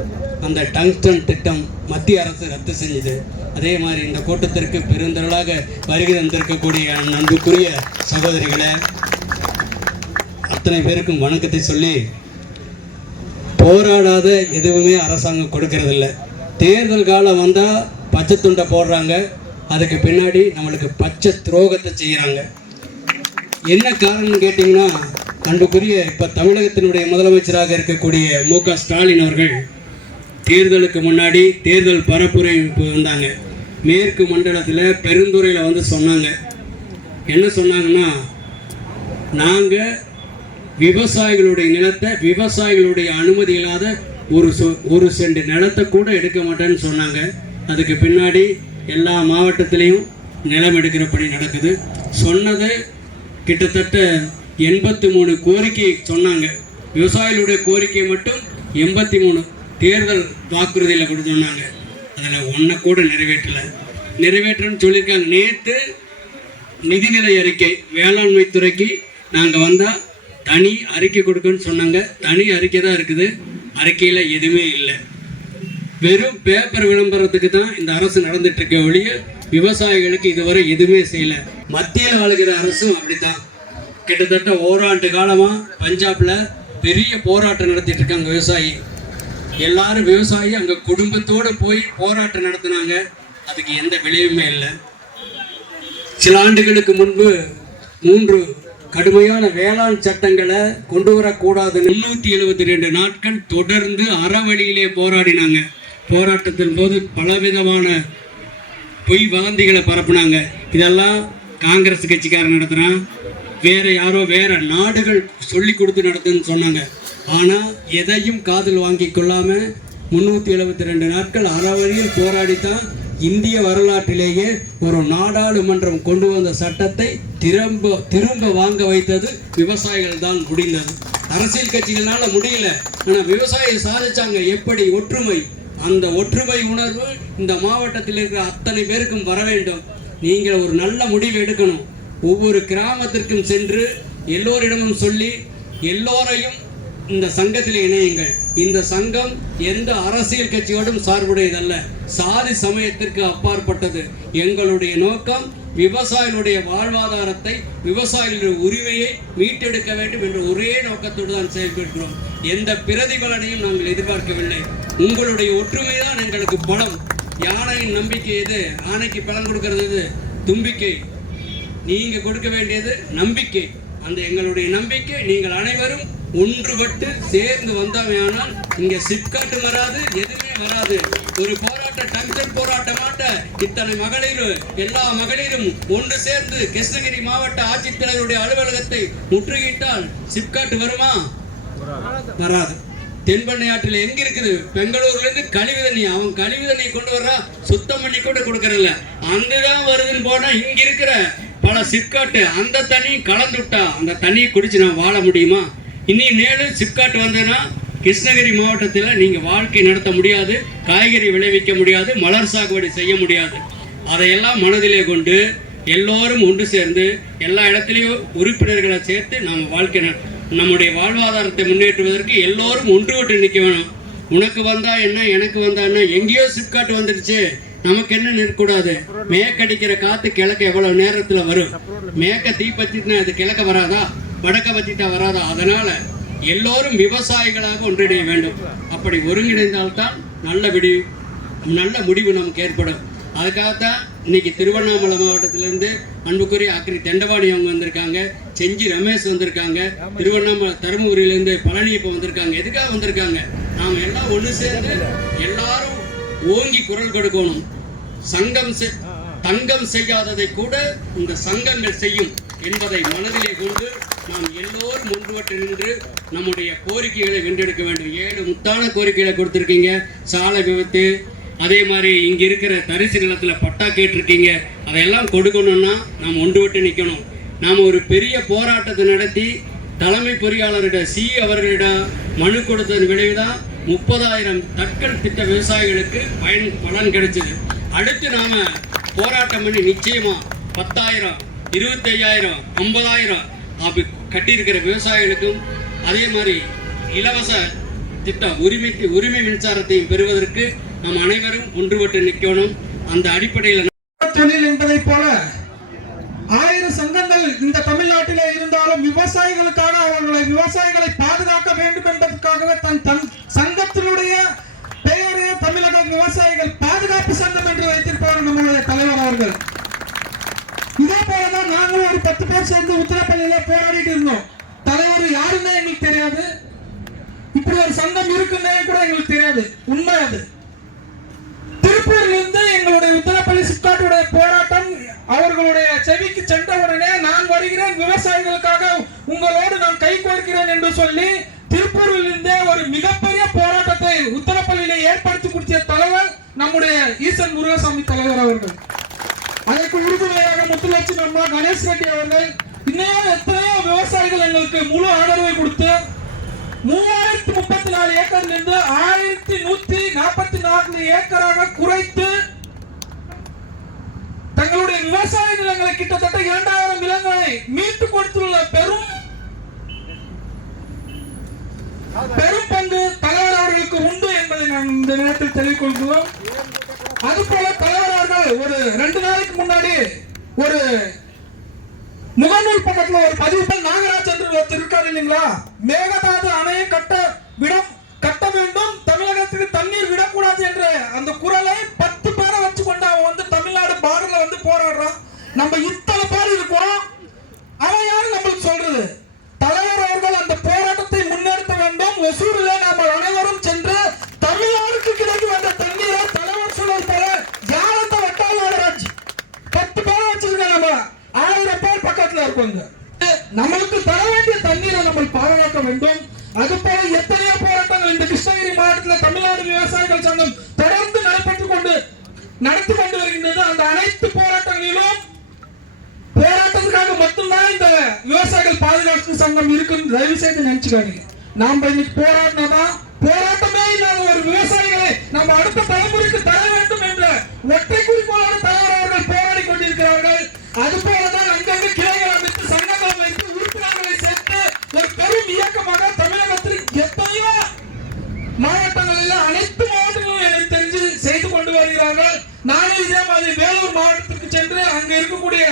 அந்த டங்ஸ்டன் திட்டம் மத்திய அரசு ரத்து செஞ்சுது. அதே மாதிரி இந்த கூட்டத்திற்கு பெருந்திரளாக வருகை தந்திருக்கக்கூடிய அன்புக்குரிய சகோதரிகளை அத்தனை பேருக்கும் வணக்கத்தை சொல்லி, போராடாத எதுவுமே அரசாங்கம் கொடுக்கறதில்ல. தேர்தல் காலம் வந்தால் பச்சை துண்டை போடுறாங்க, அதுக்கு பின்னாடி நம்மளுக்கு பச்சை துரோகத்தை செய்கிறாங்க. என்ன காரணம்னு கேட்டிங்கன்னா, அன்புக்குரிய இப்போ தமிழகத்தினுடைய முதலமைச்சராக இருக்கக்கூடிய மு.க. ஸ்டாலின் அவர்கள் தேர்தலுக்கு முன்னாடி தேர்தல் பரப்புரை வந்தாங்க. மேற்கு மண்டலத்தில் பெருந்துறையில் வந்து சொன்னாங்க. என்ன சொன்னாங்கன்னா, நாங்கள் விவசாயிகளுடைய நிலத்தை விவசாயிகளுடைய அனுமதி இல்லாத ஒரு சென்ட் நிலத்தை கூட எடுக்க மாட்டேன்னு சொன்னாங்க. அதுக்கு பின்னாடி எல்லா மாவட்டத்திலையும் நிலம் எடுக்கிற பணி நடக்குது. சொன்னது கிட்டத்தட்ட 83 கோரிக்கை சொன்னாங்க. விவசாயிகளுடைய கோரிக்கை மட்டும் 83 தேர்தல் வாக்குறுதியில் கூட சொன்னாங்க. அதில் ஒன்றை கூட நிறைவேற்றன்னு சொல்லியிருக்காங்க. நேற்று நிதிநிலை அறிக்கை வேளாண்மை துறைக்கு நாங்கள் வந்தால் தனி அறிக்கை கொடுக்குன்னு சொன்னாங்க. தனி அறிக்கை தான் இருக்குது, அறிக்கையில் எதுவுமே இல்லை. வெறும் பேப்பர் விளம்பரத்துக்கு தான் இந்த அரசு நடந்துட்டு இருக்க ஒழிய விவசாயிகளுக்கு இதுவரை எதுவுமே செய்யலை. மத்தியில் ஆளுகிற அரசும் அப்படித்தான். கிட்டத்தட்ட ஓராண்டு காலமாக பஞ்சாபில் பெரிய போராட்டம் நடத்திட்டு இருக்காங்க விவசாயி. எல்லாரும் விவசாயி அங்கே குடும்பத்தோடு போய் போராட்டம் நடத்தினாங்க. அதுக்கு எந்த விளைவுமே இல்லை. சில ஆண்டுகளுக்கு முன்பு 3 கடுமையான வேளாண் சட்டங்களை கொண்டு வரக்கூடாது 372 நாட்கள் தொடர்ந்து அறவழியிலே போராடினாங்க. போராட்டத்தின் போது பலவிதமான பொய் வதந்திகளை பரப்புனாங்க. இதெல்லாம் காங்கிரஸ் கட்சிக்காரன் நடத்துகிறான், வேற நாடுகள் சொல்லி கொடுத்து நடத்துன்னு சொன்னாங்க. ஆனால் எதையும் காதில் வாங்கி கொள்ளாமல் 372 நாட்கள் அறவழியில் போராடித்தான் இந்திய வரலாற்றிலேயே ஒரு நாடாளுமன்றம் கொண்டு வந்த சட்டத்தை திரும்ப வாங்க வைத்தது விவசாயிகள் தான் முடிந்தது. அரசியல் கட்சிகளால முடியல, ஆனால் விவசாயிகள் சாதிச்சாங்க. எப்படி ஒற்றுமை, அந்த ஒற்றுமை உணர்வு இந்த மாவட்டத்தில் இருக்கிற அத்தனை பேருக்கும் வர வேண்டும். நீங்கள் ஒரு நல்ல முடிவு எடுக்கணும். ஒவ்வொரு கிராமத்திற்கும் சென்று எல்லோரிடமும் சொல்லி எல்லோரையும் இந்த சங்கத்தில் இணையுங்கள். இந்த சங்கம் எந்த அரசியல் கட்சியோடும் சார்புடையதல்ல, சாதி சமயத்திற்கு அப்பாற்பட்டது. எங்களுடைய நோக்கம் விவசாயிகளுடைய வாழ்வாதாரத்தை, விவசாயிகளுடைய உரிமையை மீட்டெடுக்க வேண்டும் என்ற ஒரே நோக்கத்தோடு தான் செயல்படுகிறோம். எந்த பிரதிபலனையும் நாங்கள் எதிர்பார்க்கவில்லை. உங்களுடைய ஒற்றுமை தான் எங்களுக்கு பலம். யானையின் நம்பிக்கை எது? ஆணைக்கு பலன் கொடுக்கிறது எது? தும்பிக்கை. நீங்க கொடுக்க வேண்டியது நம்பிக்கை. அந்த எங்களுடைய நம்பிக்கை நீங்கள் அனைவரும் ஒன்றுபட்டு சேர்ந்து வந்தவையானால் இங்க சிப்காட்டு வராது, எதுவுமே வராது. ஒரு போராட்டம், டங்ஸ்டன் போராட்டமாட்ட இத்தனை மகளிர், எல்லா மகளிரும் ஒன்று சேர்ந்து கிருஷ்ணகிரி மாவட்ட ஆட்சித்தலைவருடைய அலுவலகத்தை முற்றுகையிட்டால் சிப்காட்டு வருமா? வராது. தென்பண்ணை ஆற்றில் எங்க இருக்குது? பெங்களூர்ல இருந்து கழிவு தண்ணி, அவன் கழிவு தண்ணியை கொண்டு வர்றா, சுத்தம் பண்ணி கூட கொடுக்கறதில்ல. அங்கதான் வருதுன்னு போனா இங்க இருக்கிற பல சிப்காட்டு அந்த தண்ணி கலந்துட்டா அந்த தண்ணியை குடிச்சு நான் வாழ முடியுமா? இனி மேலும் சிப்காட் வந்ததுன்னா கிருஷ்ணகிரி மாவட்டத்தில் நீங்கள் வாழ்க்கை நடத்த முடியாது, காய்கறி விளைவிக்க முடியாது, மலர் சாகுபடி செய்ய முடியாது. அதையெல்லாம் மனதிலே கொண்டு எல்லோரும் ஒன்று சேர்ந்து எல்லா இடத்துலையும் உறுப்பினர்களை சேர்த்து நம்முடைய வாழ்வாதாரத்தை முன்னேற்றுவதற்கு எல்லோரும் ஒன்றுபட்டு நிற்க வேணும். உனக்கு வந்தா என்ன, எனக்கு வந்தா என்ன, எங்கேயோ சிப்காட் வந்துடுச்சு, நமக்கு என்ன நிற்கக்கூடாது. மேற்கடிக்கிற காற்று கிழக்க எவ்வளவு நேரத்தில் வரும்? மேற்க தீ பற்றினா அது கிழக்க வராதா, வடக்க பற்றிட்டா வராதா? அதனால எல்லோரும் விவசாயிகளாக ஒன்றிணைய வேண்டும். அப்படி ஒருங்கிணைந்தால்தான் நல்ல முடிவு நமக்கு ஏற்படும். அதுக்காகத்தான் இன்னைக்கு திருவண்ணாமலை மாவட்டத்திலிருந்து அன்புக்குரிய அக்கறை தெண்டவாணி அவங்க வந்திருக்காங்க, செஞ்சி ரமேஷ் வந்திருக்காங்க, திருவண்ணாமலை தருமபுரியிலேருந்து பழனி இப்போ வந்திருக்காங்க. எதுக்காக வந்திருக்காங்க? நாம் எல்லாம் ஒன்று சேர்ந்து எல்லாரும் ஓங்கி குரல் கொடுக்கணும். தங்கம் செய்யாததை கூட இந்த சங்கங்கள் செய்யும் என்பதை மனதிலே கொண்டு நாம் எல்லோரும் ஒன்றுபட்டு நின்று நம்முடைய கோரிக்கைகளை வென்றெடுக்க வேண்டும். 7 முத்தான கோரிக்கைகளை கொடுத்துருக்கீங்க. சாலை விபத்து, அதே மாதிரி இங்கே இருக்கிற தரிசு நிலத்தில் பட்டா கேட்டிருக்கீங்க. அதையெல்லாம் கொடுக்கணும்னா நாம் ஒன்றுபட்டு நிற்கணும். நாம் ஒரு பெரிய போராட்டத்தை நடத்தி தலைமை பொறியாளரிடம் அவர்களிடம் மனு கொடுத்ததன் விளைவுதான் 30,000 தட்கல் திட்ட விவசாயிகளுக்கு பலன் கிடைச்சது. அடுத்து நாம போராட்டம் பண்ணி நிச்சயமா 10,000, 25,000, 50,000 அப்படி கட்டியிருக்கிற விவசாயிகளுக்கும் அதே மாதிரி இலவச திட்டம் உரிமை மின்சாரத்தையும் பெறுவதற்கு நாம் அனைவரும் ஒன்றுபட்டு நிற்கணும். அந்த அடிப்படையில் தொழில் என்பதை போல 1000 சங்கங்கள் இந்த தமிழ்நாட்டிலே இருந்தாலும் விவசாயிகளுக்காக விவசாயிகளை பாதுகாக்க வேண்டும் என்பதற்காகவே தன் சங்கத்தினுடைய பெயரே தமிழக விவசாயிகள் பாதுகாப்பு சங்கம் என்று வைத்திருப்பார் நம்முடைய தலைவர் அவர்கள். இதே போலதான் நாங்களும் ஒரு 10 பேர் சேர்ந்து உத்தரப்பள்ளியில போராடிட்டு இருந்தோம். தலைவர் யாருன்னு எங்களுக்கு தெரியாது, இப்படி ஒரு சங்கம் இருக்குன்னே கூட எங்களுக்கு தெரியாது. உண்மை அது. திருப்பூர்ல இருந்து எங்களுடைய உத்தரப்பள்ளி சிப்காட்டுடைய போராட்டம் அவர்களுடைய செவிக்கு சென்றவுடனே நான் வருகிறேன், விவசாயிகளுக்காக உங்களோடு நான் கை கோர்க்கிறேன் என்று சொல்லி திருப்பூரில் இருந்தே ஒரு மிகப்பெரிய போராட்டத்தை உத்தரப்பள்ளியில ஏற்படுத்தி கொடுத்த தலைவர் நம்முடைய ஈசன் முருகசாமி தலைவர் அவர்கள். அதற்கு உறுதுணையாக முத்துலட்சுமி அம்மா, கணேஷ் ரெட்டி அவர்கள், இன்னும் எத்தனையோ விவசாயிகள் எங்களுக்கு முழு ஆதரவை கொடுத்து 3034 ஏக்கர்ல இருந்து 1144 ஏக்கராக குறைத்து தங்களுடைய விவசாய நிலங்களை கிட்டத்தட்ட 2000 நிலங்களை மீட்டு கொடுத்துள்ள பெரும் பங்கு தலைவர் அவர்களுக்கு உண்டு என்பதை நான் இந்த நேரத்தில் தெரிவிக்கொள்கிறோம். அதுபோல தலைவர் அவர்கள் ஒரு 2 நாளைக்கு முன்னாடி ஒரு முகநூல் பக்கத்துல ஒரு பதிவு நாகராஜ் என்று ஒருத்தர் இருக்காரு இல்லைங்களா, மேகதாது அணையை கட்ட வேண்டும், தமிழகத்துக்கு தண்ணீர் விடக்கூடாது என்ற அந்த குரலை 10 பேரை வச்சு கொண்டு அவன் வந்து தமிழ்நாடு பார்டர்ல வந்து போராடுறான். நம்ம இத்தனை பேர் இருக்கோம், அவன் யாரு நம்மளுக்கு சொல்றது? தலைவர் அவர்கள் அந்த போராட்டத்தை முன்னெடுத்த வேண்டும். ஒசூரில் நாம் அனைவரும் சென்று தமிழ்நாடுக்கு கிடைக்க வேண்டிய தண்ணீரை தலைவர் சொல்வது போல ஜாலத்தை வட்டால் நாகராஜ் 10 பேரை வச்சிருக்க நம்ம 1000 பேர் பக்கத்துல இருக்கோங்க. நம்மளுக்கு தர வேண்டிய தண்ணீரை நம்ம பாதுகாக்க வேண்டும். அது போல எத்தனையோ போராட்டங்கள் இந்த கிருஷ்ணகிரி மாவட்டத்தில் தமிழ்நாடு விவசாயிகள் சங்கம் தொடர்ந்து நடத்தி கொண்டு வருகின்றது. அந்த அனைத்து போராட்டங்களிலும் போராட்டத்துக்காக மட்டும்தான் இந்த விவசாயிகள் பாதுகாப்பு சங்கம் இருக்குன்னு தயவு செய்து நினைச்சுக்காதீங்க. நாம இன்னைக்கு போராடினாதான் போராட்டமே இல்லாத ஒரு விவசாயிகளை நம்ம அடுத்த தலைமுறைக்கு தர வேண்டும் என்ற ஒற்றை குறிக்கோளோடு தலைவர் அவர்கள் போராடி கொண்டிருக்கிறார்கள். அது போலதான் அங்கங்கு கிளைகள் அமைத்து சங்கங்கள் வைத்து உறுப்பினர்களை சேர்த்து ஒரு பெரும் இயக்கமாக தமிழகத்தில் எத்தனையோ மாவட்டங்களில் அனைத்து மாவட்டங்களும் எனக்கு தெரிஞ்சு செய்து கொண்டு வருகிறார்கள். நானும் இதே மாதிரி வேலூர் மாவட்டத்திற்கு சென்று அங்க இருக்கக்கூடிய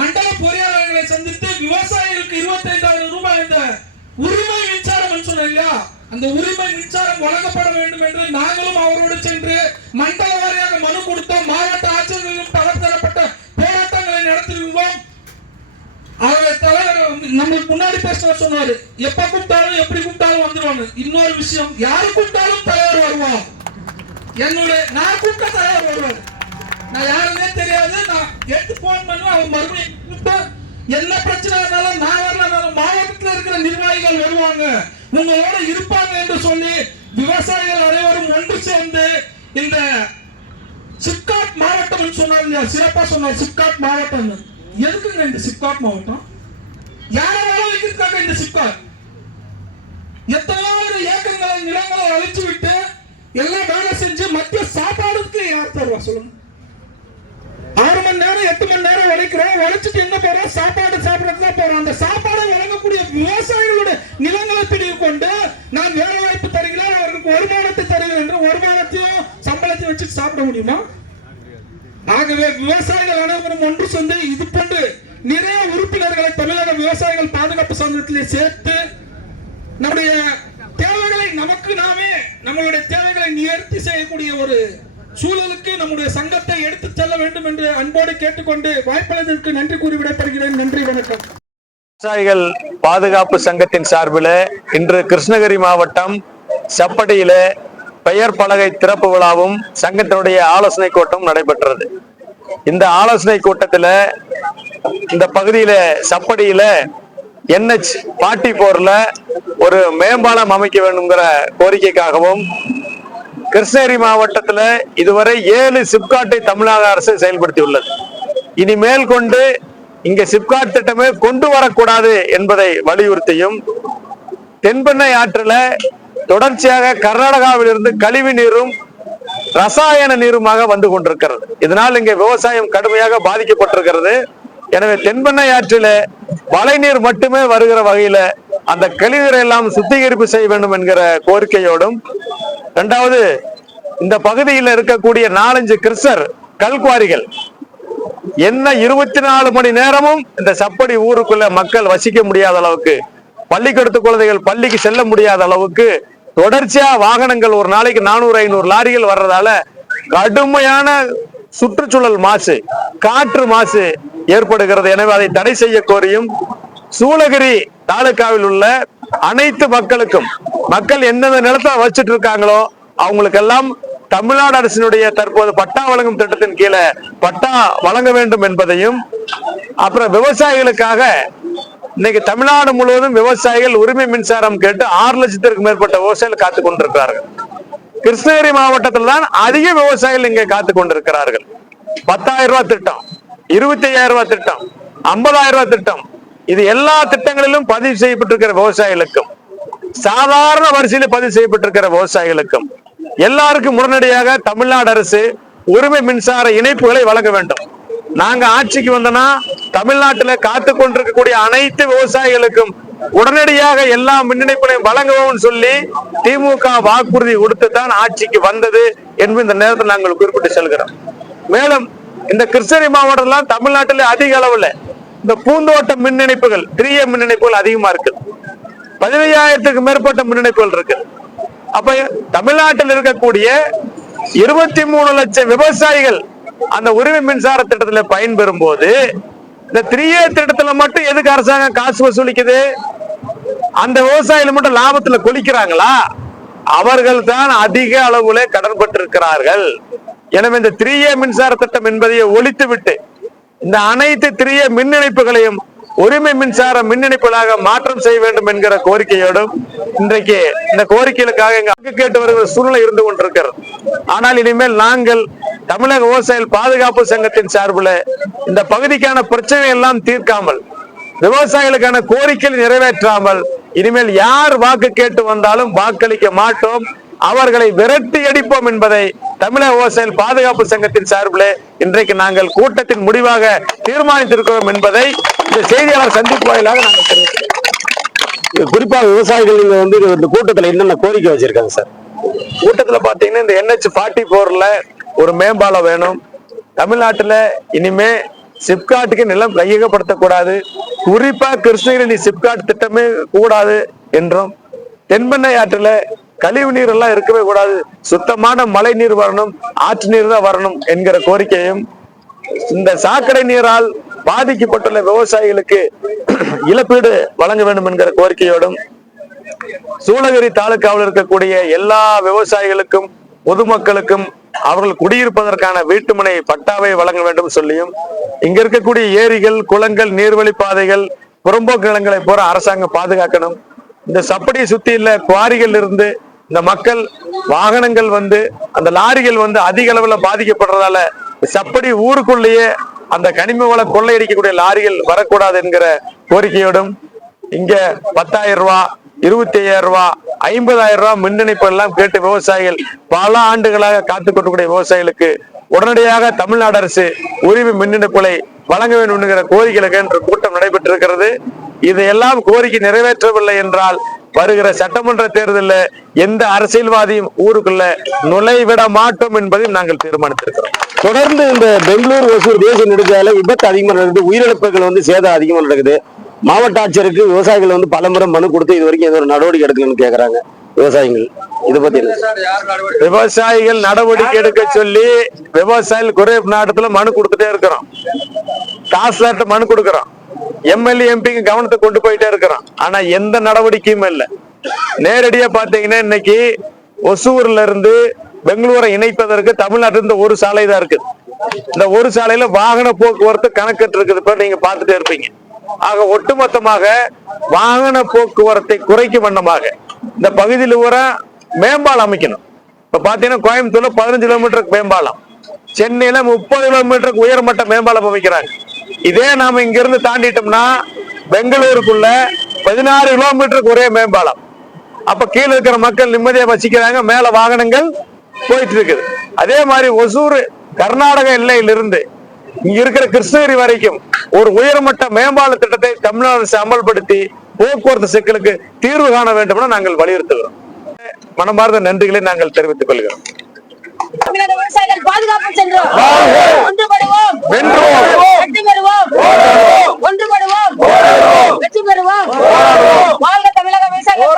மண்டல பொறியாளர்களை சந்தித்து விவசாயிகளுக்கு 25,000 ரூபாய் இந்த உரிமை மின்சாரம் சொன்ன இல்லையா, அந்த உரிமை மின்சாரம் வழங்கப்பட வேண்டும் என்று நாங்களும் அவரோடு சென்று மண்டல வாரியாக மனு கொடுத்தோம். மாவட்ட ஆட்சியர்களும் பலதரப்பட்ட போராட்டங்களை நடத்திருந்தோம். அவருடைய தலைவர் நம்மளுக்கு முன்னாடி பேசுற சொன்னாரு, எப்ப கூப்பிட்டாலும் எப்படி கூப்பிட்டாலும் வந்துருவாங்க. இன்னொரு விஷயம், யாரு கூப்பிட்டாலும் தலைவர் வருவான். நான் கூப்பிட்ட தலைவர் வருவார். நான் யாருன்னே தெரியாது, நான் எடுத்து போன் பண்ணுவேன். அவன் மறுபடியும் கூப்பிட்டு என்ன பிரச்சனை இருந்தாலும் நான் வரலனாலும் மாவட்டத்தில் இருக்கிற நிர்வாகிகள் வருவாங்க, உங்களோட இருப்பாங்க என்று சொல்லி விவசாயிகள் அனைவரும் ஒன்று சேர்ந்து இந்த சிப்காட் மாவட்டம் சொன்னார் இல்லையா, சிறப்பா சொன்னார். சிப்காட் மாவட்டம் எதுக்குங்க இந்த சிப்காட் மாவட்டம்? யாரை வைக்கிறதுக்காக இந்த சிப்காட்? எத்தனையோ ஏக்கங்களை நிலங்களை அழிச்சு விட்டு எல்லாம் வேலை செஞ்சு மத்திய சாப்பாடுக்கு யார் தருவா சொல்லுங்க? 6 மணி நேரம் 8 மணி நேரம் உழைக்கிறோம், உழைச்சிட்டு என்ன போறோம்? சாப்பாடு சாப்பிடறதுக்கு தான் போறோம். அந்த சாப்பாடை வழங்கக்கூடிய விவசாயிகளுடைய நிலங்களை பிடிவு கொண்டு நான் வேலை வாய்ப்பு தருகிறேன், அவருக்கு வருமானத்தை தருகிறேன் என்று வருமானத்தையும் சம்பளத்தையும் வச்சு சாப்பிட முடியுமா? ஆகவே விவசாயிகள் அனைவரும் ஒன்று சேர்ந்து இது போன்று நிறைய உறுப்பினர்களை தமிழக விவசாயிகள் பாதுகாப்பு சங்கத்திலே சேர்த்து நம்முடைய தேவைகளை நமக்கு நாமே நம்மளுடைய தேவைகளை நிவர்த்தி செய்யக்கூடிய ஒரு சூழலுக்கு நம்முடைய சங்கத்தை எடுத்து செல்ல வேண்டும் என்று அன்போடு கேட்டுக்கொண்டு வாய்ப்பளித்ததற்கு நன்றி கூறி விடைபெறுகிறேன். நன்றி, வணக்கம். விவசாயிகள் பாதுகாப்பு சங்கத்தின் சார்பில் இன்று கிருஷ்ணகிரி மாவட்டம் சப்படியில பெயர் பலகை திறப்பு விழாவும் சங்கத்தினுடைய ஆலோசனை கூட்டம் நடைபெற்றது. இந்த ஆலோசனை கூட்டத்துல இந்த பகுதியில சப்படியில NH-44ல ஒரு மேம்பாலம் அமைக்க வேண்டும்ங்கிற கோரிக்கைக்காகவும், கிருஷ்ணகிரி மாவட்டத்துல இதுவரை 7 சிப்காட்டை தமிழக அரசு செயல்படுத்தியுள்ளது. இனிமேல் கொண்டு இங்க சிப்காட் திட்டமே கொண்டு வரக்கூடாது என்பதை வலியுறுத்தியும், தென்பெண்ணை ஆற்றுல தொடர்ச்சியாக கர்நாடகாவிலிருந்து கழிவு நீரும் ரசாயன நீருமாக வந்து கொண்டிருக்கிறது. இதனால் இங்க விவசாயம் கடுமையாக பாதிக்கப்பட்டிருக்கிறது. எனவே தென்பெண்ணை ஆற்றில மழை நீர் மட்டுமே வருகிற வகையில அந்த கழிவுகளை எல்லாம் சுத்திகரிப்பு செய்ய வேண்டும் என்கிற கோரிக்கையோடும், இரண்டாவது இந்த பகுதியில் இருக்கக்கூடிய 4-5 கிறிஸ்டர் கல்குவாரிகள் என்ன 24 மணி நேரமும் இந்த சப்படி ஊருக்குள்ள மக்கள் வசிக்க முடியாத அளவுக்கு, பள்ளிக்கூடத்து குழந்தைகள் பள்ளிக்கு செல்ல முடியாத அளவுக்கு தொடர்ச்சியா வாகனங்கள் ஒரு நாளைக்கு 400-500 லாரிகள் வர்றதால கடுமையான சுற்றுச்சூழல் மாசு, காற்று மாசு ஏற்படுகிறது. எனவே அதை தடை செய்ய கோரியும், சூளகிரி தாலுகாவில் உள்ள அனைத்து மக்களுக்கும், மக்கள் எந்தெந்த நிலத்தை வச்சிட்டு இருக்காங்களோ அவங்களுக்கெல்லாம் தமிழ்நாடு அரசினுடைய தற்போது பட்டா வழங்கும் திட்டத்தின் கீழே பட்டா வழங்க வேண்டும் என்பதையும், அப்புறம் விவசாயிகளுக்காக இன்னைக்கு தமிழ்நாடு முழுவதும் விவசாயிகள் உரிமை மின்சாரம் கேட்டு 6 லட்சத்திற்கு மேற்பட்ட விவசாயிகள் காத்துக் கொண்டிருக்கிறார்கள். கிருஷ்ணகிரி மாவட்டத்தில் தான் அதிக விவசாயிகள் இங்கே காத்துக் கொண்டிருக்கிறார்கள். 10,000 ரூபாய் திட்டம், 25,000 ரூபாய் திட்டம், 50,000 ரூபாய் திட்டம், இது எல்லா திட்டங்களிலும் பதிவு செய்யப்பட்டிருக்கிற விவசாயிகளுக்கும், சாதாரண வரிசையில் பதிவு செய்யப்பட்டிருக்கிற விவசாயிகளுக்கும் எல்லாருக்கும் உடனடியாக தமிழ்நாடு அரசு உரிமை மின்சார இணைப்புகளை வழங்க வேண்டும். நாங்க ஆட்சிக்கு வந்தோம்னா தமிழ்நாட்டில் காத்துக் கொண்டிருக்கக்கூடிய அனைத்து விவசாயிகளுக்கும் உடனடியாக எல்லா மின் இணைப்புகளையும் வழங்குவோம் சொல்லி திமுக வாக்குறுதி கொடுத்து தான் ஆட்சிக்கு வந்தது என்பது இந்த நேரத்தில் நாங்கள் குறிப்பிட்டு செல்கிறோம். மேலும் இந்த கிருஷ்ணகிரி மாவட்டம் தமிழ்நாட்டில் அதிக அளவுல இந்த பூந்தோட்ட மின் இணைப்புகள் 3M மின் இணைப்புகள் அதிகமா இருக்கு. 15,000க்கு மேற்பட்ட மின் இணைப்புகள் இருக்கு. அப்ப தமிழ்நாட்டில் இருக்கக்கூடிய 23 லட்சம் விவசாயிகள் அந்த உரிமை மின்சார திட்டத்தில் பயன்பெறும் போது இந்த 3A திட்டத்துல மட்டும் எதுக்கு அரசாங்கம் காசு வசூலிக்குது? அந்த விவசாயிகள் மட்டும் லாபத்துல கொளிக்கிறாங்களா? அவர்கள் தான் அதிக அளவுல கடன் பட்டிருக்கிறார்கள். எனவே இந்த 3A மின்சார திட்டம் என்பதையே ஒழித்து விட்டு இந்த அனைத்து 3A மின் இணைப்புகளையும் உரிமை மின்சார மின் இணைப்புகளாக மாற்றம் செய்ய வேண்டும் என்கிற கோரிக்கையோடும் இன்றைக்கு இந்த கோரிக்கைகளுக்காக எங்க கேட்டு வருகிற சூழ்நிலை இருந்து கொண்டிருக்கிறது. ஆனால் இனிமேல் நாங்கள் தமிழக விவசாயிகள் பாதுகாப்பு சங்கத்தின் சார்பில் இந்த பகுதிக்கான பிரச்சனை எல்லாம் தீர்க்காமல், விவசாயிகளுக்கான கோரிக்கைகளை நிறைவேற்றாமல் இனிமேல் யார் வாக்கு கேட்டு வந்தாலும் வாக்களிக்க மாட்டோம், அவர்களை விரட்டி அடிப்போம் என்பதை தமிழக விவசாயிகள் பாதுகாப்பு சங்கத்தின் சார்பில் இன்றைக்கு நாங்கள் கூட்டத்தின் முடிவாக தீர்மானித்திருக்கிறோம் என்பதை இந்த செய்தியாளர் சந்திப்பு வாயிலாக நாங்கள் தெரிவிக்கிறோம். குறிப்பாக விவசாயிகள் இந்த கூட்டத்தில் என்னென்ன கோரிக்கை வச்சிருக்காங்க சார்? கூட்டத்துல பாத்தீங்கன்னா இந்த NH-44ல ஒரு மேம்பாலம் வேணும். தமிழ்நாட்டுல இனிமே சிப்காட்டுக்கு நிலம் கையகப்படுத்தக்கூடாது, குறிப்பா கிருஷ்ணகிரி சிப்காட் திட்டமே கூடாது என்றும், தென்பெண்ணை ஆற்றுல கழிவு நீர் எல்லாம் இருக்கவே கூடாது, சுத்தமான மழை நீர் வரணும், ஆற்று நீர் தான் வரணும் என்கிற கோரிக்கையும், இந்த சாக்கடை நீரால் பாதிக்கப்பட்டுள்ள விவசாயிகளுக்கு இழப்பீடு வழங்க வேண்டும் என்கிற கோரிக்கையோடும், சூளகிரி தாலுகாவில் இருக்கக்கூடிய எல்லா விவசாயிகளுக்கும் பொதுமக்களுக்கும் அவர்கள் குடியிருப்பதற்கான வீட்டுமனை பட்டாவை வழங்க வேண்டும் சொல்லியும், இங்க இருக்கக்கூடிய ஏரிகள், குளங்கள், நீர்வழி பாதைகள், புறம்போக்கு நிலங்களை போற அரசாங்கம் பாதுகாக்கணும். இந்த சப்படியை சுத்தி உள்ள குவாரிகள் இருந்து இந்த மக்கள் வாகனங்கள் அந்த லாரிகள் அதிக அளவுல பாதிக்கப்படுறதால சப்படி ஊருக்குள்ளேயே அந்த கனிம வள கொள்ளையடிக்கக்கூடிய லாரிகள் வரக்கூடாது என்கிற கோரிக்கையோடும், இங்க 10,000 ரூபாய், 25,000 ரூபாய், 50,000 ரூபாய் மின் இணைப்பு எல்லாம் கேட்டு விவசாயிகள் பல ஆண்டுகளாக காத்துக் கொண்டிருக்கூடிய விவசாயிகளுக்கு உடனடியாக தமிழ்நாடு அரசு உரிமை மின் இணைப்புகளை வழங்க வேண்டும் என்கிற கோரிக்கைகளுக்கு என்ற கூட்டம் நடைபெற்றிருக்கிறது. இதையெல்லாம் கோரிக்கை நிறைவேற்றவில்லை என்றால் வருகிற சட்டமன்ற தேர்தலில் எந்த அரசியல்வாதியும் ஊருக்குள்ள நுழைவிட மாட்டோம் என்பதையும் நாங்கள் தீர்மானித்திருக்கிறோம். தொடர்ந்து இந்த பெங்களூர் ஒசூர் தேசிய நெடுஞ்சாலை விபத்து அதிகமாக நடக்குது, உயிரிழப்புகள் சேதம் அதிகமாக நடக்குது. மாவட்ட ஆட்சியருக்கு விவசாயிகள் பலமுறை மனு கொடுத்து இது வரைக்கும் ஏதோ ஒரு நடவடிக்கை எடுக்கலன்னு கேட்கறாங்க விவசாயிகள். இதை பத்தி விவசாயிகள் நடவடிக்கை எடுக்க சொல்லி விவசாயிகள் குறை நாட்டத்துல மனு கொடுத்துட்டே இருக்கிறோம், தாசில்தார்ட்ட மனு கொடுக்கிறோம், MLA MP கவனத்தை கொண்டு போயிட்டே இருக்கிறோம். ஆனா எந்த நடவடிக்கையும் இல்லை. நேரடியா பாத்தீங்கன்னா இன்னைக்கு ஒசூர்ல இருந்து பெங்களூரை இணைப்பதற்கு தமிழ்நாட்டிலிருந்து ஒரு சாலை தான் இருக்குது. இந்த ஒரு சாலையில வாகன போக்குவரத்து கணக்கிட்டு இருக்குது. இப்ப நீங்க பார்த்துட்டே இருப்பீங்க. ஆக ஒட்டுமொத்தமாக வாகன போக்குவரத்தை குறைக்கும் வண்ணமாக இந்த பகுதியில் ஊரா மேம்பாலம் அமைக்கணும். இப்ப பாத்தீங்கன்னா கோயம்புத்தூர்ல 15 கிலோமீட்டருக்கு மேம்பாலம், சென்னையில 30 கிலோமீட்டருக்கு உயர்மட்ட மேம்பாலம் அமைக்கிறாங்க. இதே நாம இங்க இருந்து தாண்டிட்டோம்னா பெங்களூருக்குள்ள 16 கிலோமீட்டருக்கு ஒரே மேம்பாலம். அப்ப கீழே இருக்கிற மக்கள் நிம்மதியா வசிக்கிறாங்க, மேல வாகனங்கள் போயிட்டு இருக்குது. அதே மாதிரி ஒசூர் கர்நாடக எல்லையிலிருந்து இங்க இருக்கிற கிருஷ்ணகிரி வரைக்கும் ஒரு உயர்மட்ட மேம்பால திட்டத்தை தமிழ்நாடு அரசு அமல்படுத்தி போக்குவரத்து சிக்கலுக்கு தீர்வு காண வேண்டும் நாங்கள் வலியுறுத்துகிறோம். மனமார்ந்த நன்றிகளை நாங்கள் தெரிவித்துக் கொள்கிறோம். தமிழக விவசாயிகள் பாதுகாப்பு சென்றோம். ஒன்றுபடுவோம், வெற்றி பெறுவோம். ஒன்றுபடுவோம், வெற்றி பெறுவோம். வாழ்க தமிழக விவசாயிகள்.